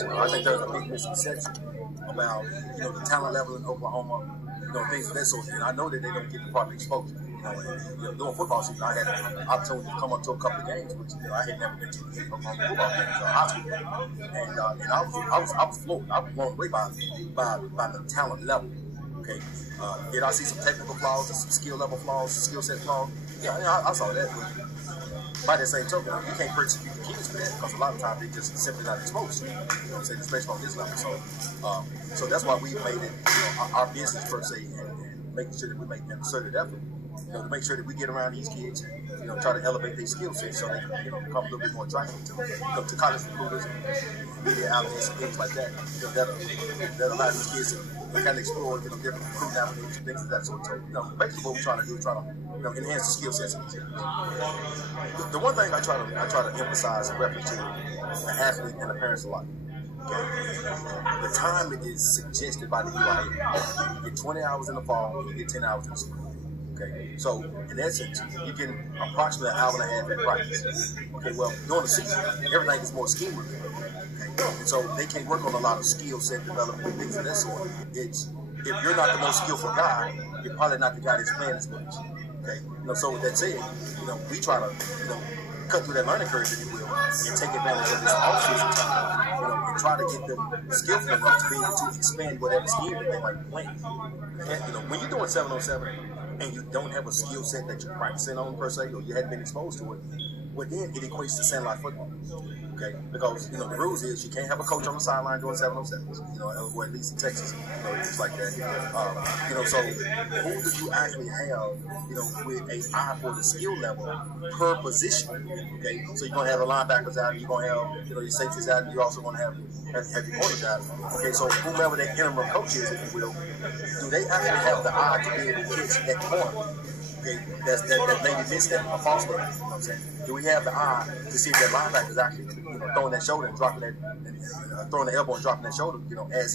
as well. I think there's a big misconception about, the talent level in Oklahoma, things of that sort. And I know that they don't get the proper exposure. During football season, I had an opportunity to come up to a couple of games, which I had never been to Oklahoma football games, high school games, and I was floored. I was blown away by the talent level. Okay, did I see some technical flaws, some skill level flaws, skill set flaws? Yeah, I saw that. But by the same token, you can't persecute the kids for that because a lot of times they just simply not exposed. You know what I'm saying? Especially on this level. So that's why we made it our business per se, and making sure that we make an concerted effort. To make sure that we get around these kids and try to elevate their skill set so they can become a little bit more attractive to college recruiters and media outlets and things like that. That allow these kids to kind of explore different recruiting avenues and things of that sort. So basically what we're trying to do is try to enhance the skill sets of these kids. The one thing I try to emphasize in reference to the athlete and the parents alike. Okay. The time that is suggested by the UIA. You get 20 hours in the fall, you get 10 hours in the spring. Okay, so in essence, you get approximately an hour and a half at practice. Okay, well, during the season, everything is more scheme related. Okay, and so they can't work on a lot of skill set development and things of that sort. If you're not the most skillful guy, you're probably not the guy that's playing as much. Okay, so with that said, we try to, cut through that learning curve, if you will, and take advantage of this off-season time, and try to get them skillful enough to be able to expand whatever skill that they might be playing. And, when you're doing 7-on-7, and you don't have a skill set that you're practicing on per se, or you hadn't been exposed to it, well then it equates to sandlot football. Okay, because the rules is you can't have a coach on the sideline doing 7-on-7s, or at least in Texas, it's like that. So who do you actually have, with an eye for the skill level per position? Okay, so you're gonna have the linebackers out, you're gonna have your safeties out, and you're also gonna have your corners out. Okay, so whomever that interim coach is, if you will, do they actually have the eye to be able to catch that corner? Okay, that maybe missed that, a false one. You know what I'm saying? Do we have the eye to see if that linebacker is actually throwing that shoulder and dropping that, throwing the elbow and dropping that shoulder, as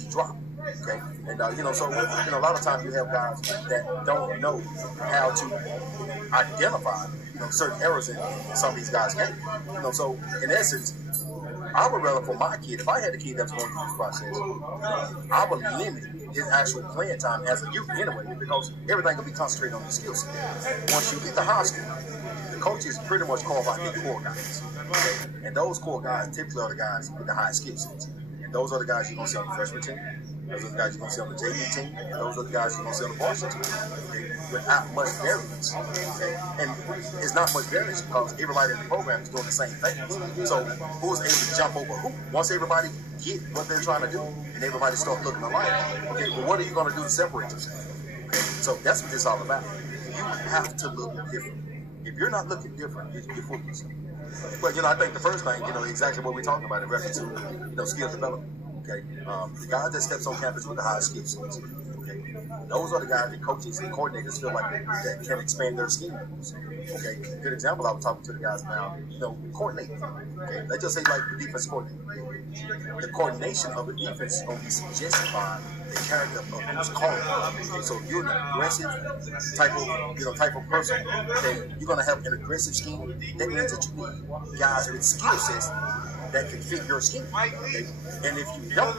he dropped? Okay, and so a lot of times you have guys that don't know how to identify certain errors in some of these guys' game. So in essence, I would rather for my kid, if I had a kid that's going through this process, I would limit his actual playing time as a youth anyway, because everything will be concentrated on the skill set. Once you get to high school, the coaches pretty much call out their core guys. Okay? And those core guys typically are the guys with the highest skill sets. And those are the guys you're going to see on the freshman team. Those are the guys you're going to see on the JV team. And those are the guys you're going to see on the varsity team. Okay? Without much variance. Okay? And it's not much variance because everybody in the program is doing the same thing. So who's able to jump over who? Once everybody get what they're trying to do and everybody start looking alike, okay, well, what are you going to do to separate yourself? Okay? So that's what it's all about. You have to look different. If you're not looking different, you're fooling yourself. But I think the first thing, exactly what we're talking about in reference to, skill development. Okay, the guy that steps on campus with the highest skill sets. Okay, those are the guys that coaches and coordinators feel like that can expand their scheme. Okay, good example. I was talking to the guys now. Coordinating. Okay, let's just say like the defense coordinator. The coordination of the defense is going to be suggested by the character of who's calling. Okay, so if you're an aggressive type of person, okay, you're going to have an aggressive scheme. That means that you need guys with skill sets that can fit your scheme. Okay? And if you don't,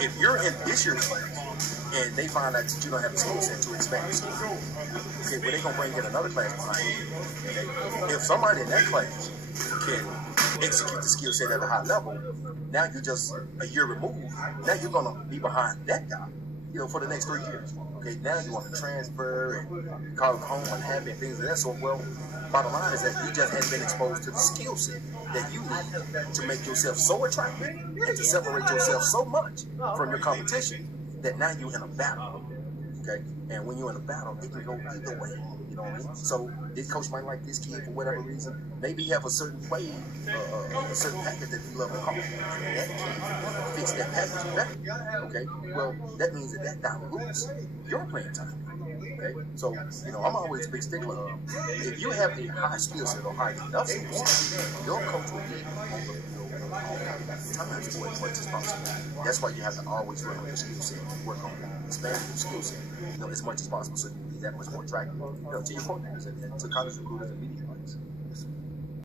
if you're in this year's class and they find out that you don't have a skill set to expand your scheme, okay, well, they're going to bring in another class behind you. Okay? If somebody in that class can execute the skill set at a high level, now you're just a year removed. Now you're going to be behind that guy, for the next 3 years. Okay, now you want to transfer and call it home and have and things of that sort. Well, bottom line is that you just haven't been exposed to the skill set that you need to make yourself so attractive and to separate yourself so much from your competition that now you're in a battle. Okay, and when you're in a battle, it can go either way. You know what I mean? So this coach might like this kid for whatever reason. Maybe you have a certain way, a certain package that you love to call, and that kid fits that package better. Okay, well that means that dilutes your playing time. Okay, so I'm always a big stickler of if you have a high skill set or high enough skill set, your coach will be on the times for as much as possible. That's why you have to always work on your skill set, work on expanding your skill set, as much as possible, so you can be that much more attractive, to your coordinators and to college recruiters and media.